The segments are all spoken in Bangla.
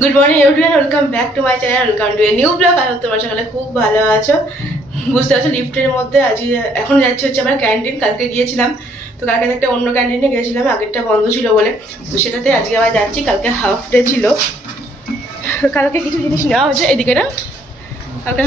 Good morning everyone, welcome back to my channel, welcome to a new blog. আর তোমার সকালে খুব ভালো আছো, বুঝতে পারছো। লিফটের মধ্যে আজকে এখন যাচ্ছি হচ্ছে আমার ক্যান্টিন। কালকে গিয়েছিলাম, তো কালকে একটা অন্য ক্যান্টিনে গিয়েছিলাম, আগেরটা বন্ধ ছিল বলে, তো সেটাতে আজকে আবার যাচ্ছি। কালকে হাফ ডে ছিল, কালকে কিছু জিনিস নেওয়া হয়েছে এদিকে না, কালকে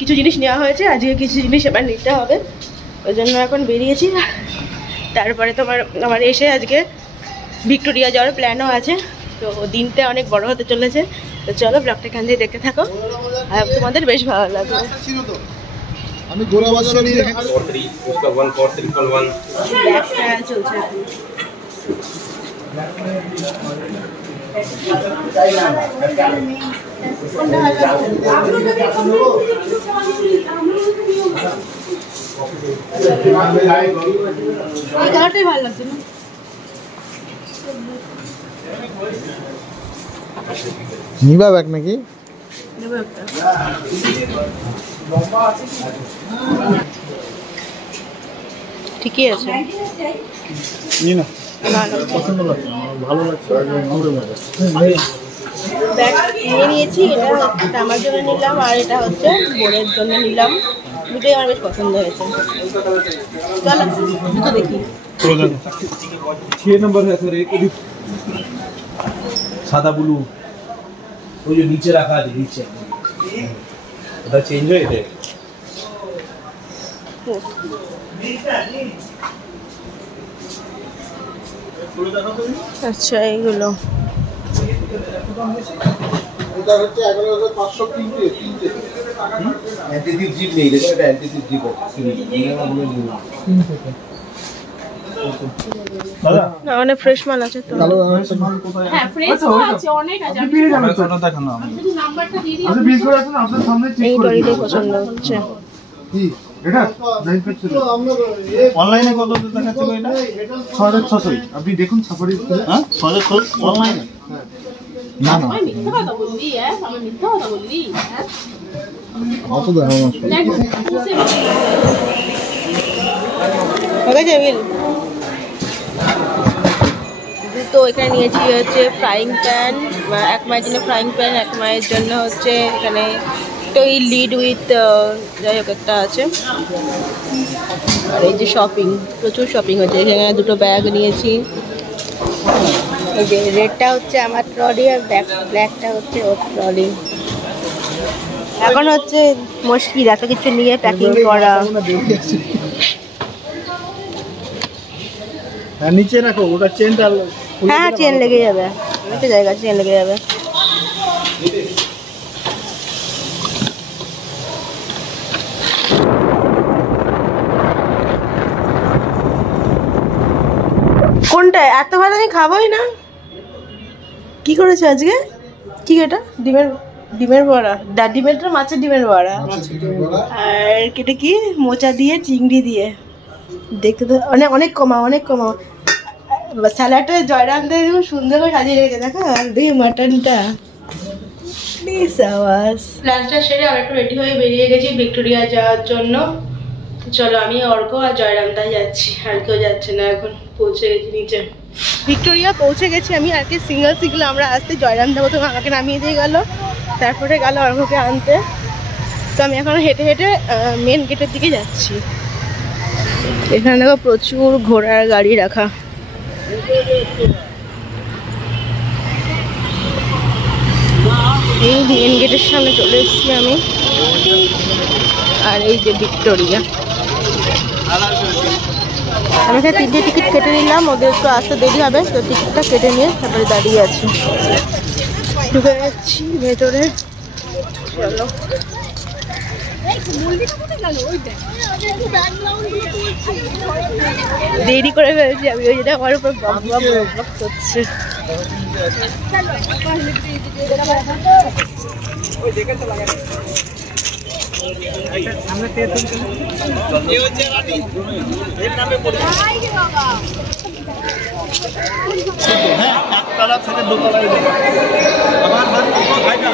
কিছু জিনিস নেওয়া হয়েছে, আজকে কিছু জিনিস এবার নিতে হবে, ওই জন্য এখন বেরিয়েছি। তারপরে আমার এসে আজকে ভিক্টোরিয়া যাওয়ার প্ল্যানও আছে, তো দিনটা অনেক বড় হতে চলেছে। তো চলো ব্লগটা এখান দিয়ে দেখতে থাকো, আর তোমাদের বেশ ভালো লাগবে। আমি গোরা বাজারে নিয়ে দেখেন 43 उसका 14311 ব্যাগটা চলছে এই কালারটাই ভালো লাগছে না? নিবা ব্যাগ নাকি? নেবো একটা। ঠিকই আছে, নিনা ভালো পছন্দ লাগছে, আমার ভালো লাগছে। ব্যাগ নিয়ে নিয়েছি। এটা আমার জন্য নিলাম, আর এটা হচ্ছে বোনের জন্য নিলাম। দুটোই আমার বেশ পছন্দ হয়েছে। চলো দুটো দেখি। 6 नंबर है सर, एक भी सादा ब्लू वो जो नीचे रखा है, नीचे उधर चेंज है इधर। আচ্ছা এইগুলো এটা হচ্ছে 11500 তিনটে एंटीथिप जीप नहीं देखो, এটা एंटीथिप जीप है নিনা বলে নিনা দাদা না, অনেক ফ্রেশ মাল আছে তো। কালো রঙের মাল কোথায়? হ্যাঁ ফ্রেশ তো আছে, অনেক আছে। আপনি পেয়ে যাবেন, ওটা দেখানো আমি। যদি নাম্বারটা দিয়ে দিই, আচ্ছা বিল করে আসুন, আপনার সামনে চেক এই করে দিন। টরিটাই পছন্দ হচ্ছে। কি এটা 950 অনলাইনে কত দেখাচ্ছে গো? এটা 6600। আপনি দেখুন সাফারি, হ্যাঁ 6600 অনলাইনে। না না আমি মিথ্যা কথা বললি, আমি মিথ্যা কথা বললি, হ্যাঁ অত দাম না। দেখ পুষে হয়ে গেছে বিল। তো এখানে নিয়েছি হচ্ছে ফ্রাইং প্যান, এক মায়ের জন্য ফ্রাইং প্যান, এক মায়ের জন্য হচ্ছে এখানে তো এই লিড উইথ যাই হোক একটা আছে। আর এই যে শপিং, প্রচুর শপিং হচ্ছে এখানে। দুটো ব্যাগ নিয়েছি, এই যে রেডটা হচ্ছে আমার ট্রলি, আর ব্ল্যাকটা হচ্ছে ওর ট্রলি। এখন হচ্ছে মুশকিল এত কিছু নিয়ে প্যাকিং করা। হ্যাঁ নিচে রাখো, ওটা চেনটা। হ্যাঁ চেন লেগে যাবে, একটা জায়গা চেন লেগে যাবে। কোনটা এত ভাত আমি খাবোই না। কি করেছে আজকে? কি এটা? ডিমের বড়া, ডিমের মাছের ডিমের বড়া, আর কেটে কি মোচা দিয়ে চিংড়ি দিয়ে। দেখতে তো অনেক কমা স্যালাডটা জয়রামদের সুন্দর করে সাজিয়ে রেখেছে, দেখো। আর দিয়ে মাটনটা লাঞ্চটা সেরে আর একটু রেডি হয়ে বেরিয়ে গেছি ভিক্টোরিয়া যাওয়ার জন্য। তো চলো আমি অর্ক আর জয়রামদাই যাচ্ছি, আর কেউ যাচ্ছে না। এখন পৌঁছে গেছি নিচে, ভিক্টোরিয়া পৌঁছে গেছি আমি। আর কি সিঙ্গেল আমরা আসতে জয়রামদা প্রথমে আমাকে নামিয়ে দিয়ে গেল, তারপরে গেল অর্ককে আনতে। তো আমি এখন হেঁটে হেঁটে মেন গেটের দিকে যাচ্ছি। এখানে দেখো প্রচুর ঘোড়ার গাড়ি রাখা। এই মেন গেটের সামনে চলে এসেছি আমি। আর এই যে ভিক্টোরিয়া, আমি এখানে 3টে টিকিট কেটে নিলাম, ওদের একটু আসতে দেরি হবে, তো টিকিটটা কেটে নিয়ে তারপরে দাঁড়িয়ে আছি। ঢুকে যাচ্ছি ভেতরে, চলো। দেরি করে ফেলেছি আমি, ওই যেটা আমার উপর বক করছে। একতলা থেকে দোতলায় যাবে। আমার ভাইটা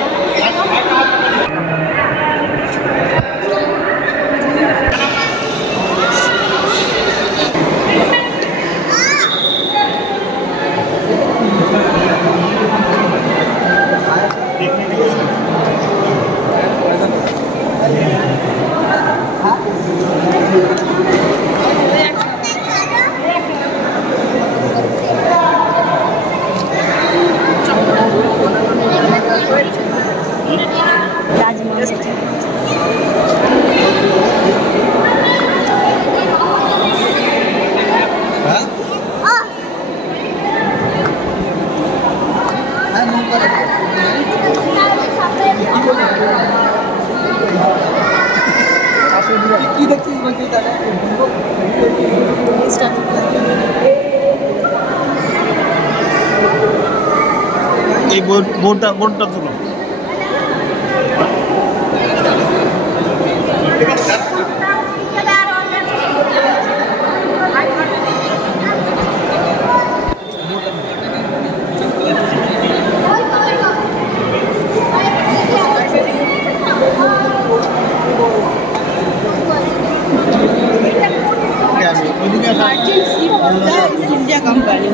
কি দেখছিস বলছি তাহলে এই বোর্ডটা তুলো। इंडिया कंपनी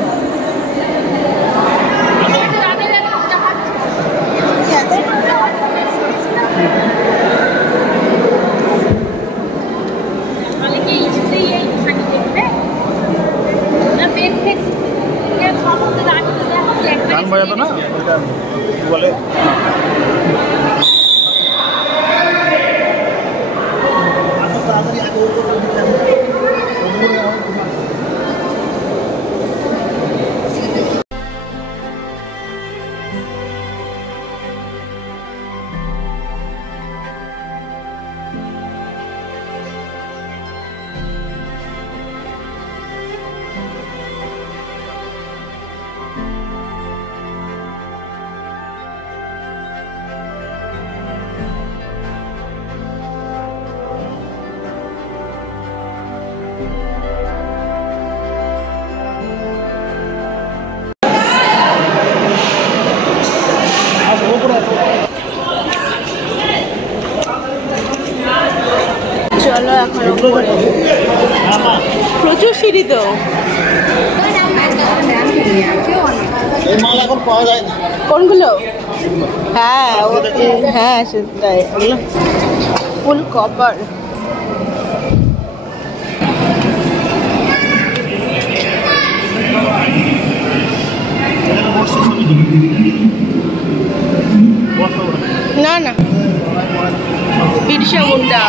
গান বাজাতো না বলে চলো এখন উপরে প্রচুর সিঁড়ি তো এই মাল এখন পাওয়া যায় না। কোনগুলো হ্যাঁ হ্যাঁ সেটাই ওগুলো ফুল কপার না না বিরসা মুন্ডা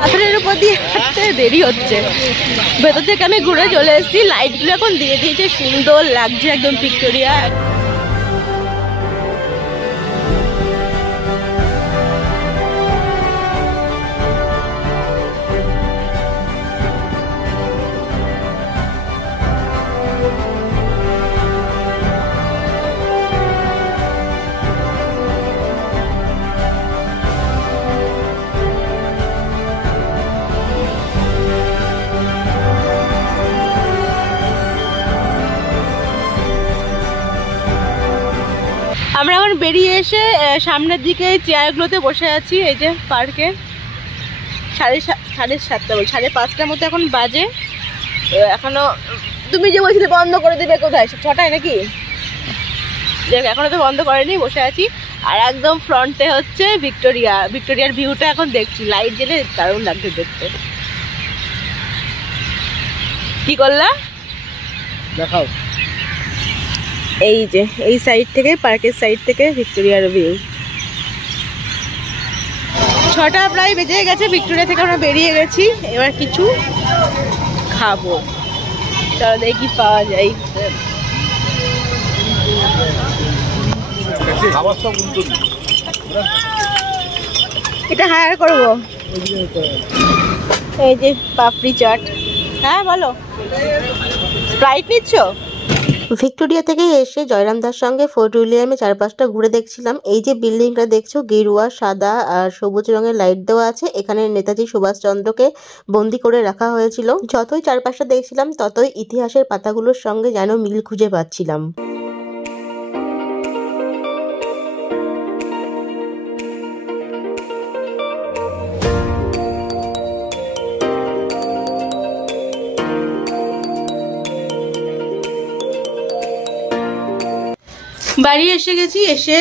পাথরের উপর দিয়ে হাঁটতে দেরি হচ্ছে ভেতর থেকে আমি ঘুরে চলে এসেছি লাইটগুলো এখন দিয়ে দিয়েছে সুন্দর লাগছে একদম ভিক্টোরিয়া আমরা এখন বেরিয়ে এসে সামনের দিকে চেয়ারগুলোতে বসে আছি এই যে পার্কে 7:30 বল 5:30 মতো এখন বাজে এখনো তুমি যে বলছিলে বন্ধ করে দেবে কোথায় 6টায় নাকি দেখ এখনো তো বন্ধ করেনি বসে আছি আর একদম ফ্রন্টে হচ্ছে ভিক্টোরিয়ার ভিউটা এখন দেখছি লাইট জ্বেলে দারুণ লাগছে দেখতে কি করলা দেখাও এই যে এই সাইড থেকে পার্কের সাইড থেকে ভিক্টোরিয়ার ভিউ 6টা প্রায় বেজে গেছে, ভিক্টোরিয়া থেকে আমরা বেরিয়ে গেছি, এবার কিছু খাবো। চলো দেখি পাওয়া যায়। এটা হায়ার করবো। এই যে পাপড়ি চাট। হ্যাঁ বলো, স্প্রাইট নিচ্ছ? ভিক্টোরিয়া থেকে এসে জয়রাম দার সঙ্গে ফোর্ট উইলিয়ামে চারপাশটা ঘুরে দেখছিলাম। এই যে বিল্ডিংটা দেখছো, গেরুয়া, সাদা আর সবুজ রঙের লাইট দেওয়া আছে। এখানে নেতাজি সুভাষচন্দ্রকে বন্দি করে রাখা হয়েছিল। যতই চারপাশটা দেখছিলাম ততই ইতিহাসের পাতাগুলোর সঙ্গে যেন মিল খুঁজে পাচ্ছিলাম। বাড়ি এসে গেছি, এসে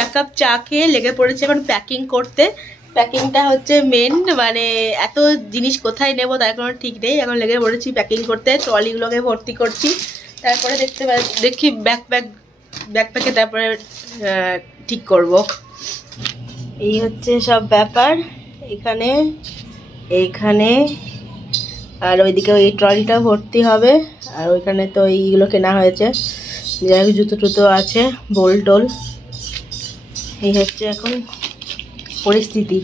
1 কাপ চা খেয়ে লেগে পড়েছে এখন প্যাকিং করতে। প্যাকিংটা হচ্ছে মেন, মানে এত জিনিস কোথায় নেব তার কোনো ঠিক নেই। এখন লেগে পড়েছি প্যাকিং করতে, ট্রলিগুলোকে ভর্তি করছি। তারপরে দেখি ব্যাকপ্যাকে তারপরে ঠিক করব। এই হচ্ছে সব ব্যাপার। এইখানে আর ওইদিকে ওই ট্রলিটা ভর্তি হবে। আর ওইখানে তো এইগুলো কেনা হয়েছে, যাই হোক জুতো টুতো আছে, বোল টোল। এই হচ্ছে এখন পরিস্থিতি।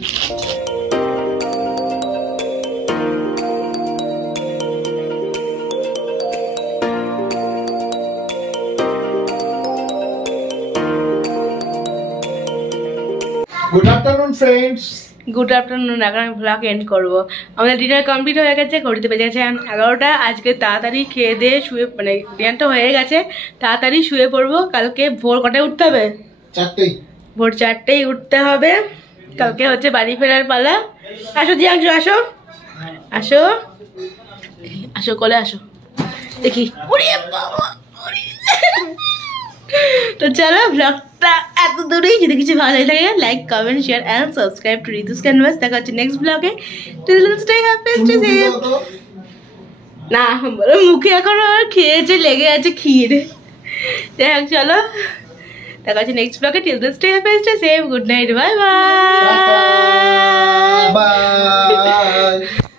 Good afternoon friends. Good afternoon. এখন আমি ব্লগ এন্ড করবো। আমাদের ডিনার কমপ্লিট হয়ে গেছে, ঘড়িতে বেজে গেছে 11টা। আজকে তাড়াতাড়ি খেয়ে দিয়ে শুয়ে, মানে ডিনারটা হয়ে গেছে, তাড়াতাড়ি শুয়ে পড়বো। কালকে ভোর কটায় উঠতে হবে? 4টেই। ভোর 4টেই উঠতে হবে। কালকে হচ্ছে বাড়ি ফেরার পালা। আসো জিয়াংশু, আসো আসো আসো, কোলে আসো। দেখি তো চলো, ব্লগটা এত দূরেই। যদি কিছু ভালো লাগে like, comment, share and subscribe to Ritu's Canvas. দেখা হচ্ছে নেক্সট ব্লগে। Till then stay happy, stay safe. না বলো, মুখে এখন আর খেয়েছে, লেগে আছে ক্ষীর। যাই হোক চলো, দেখা হচ্ছে নেক্সট ব্লগে। Till then stay happy, stay safe. Good night, bye bye. By.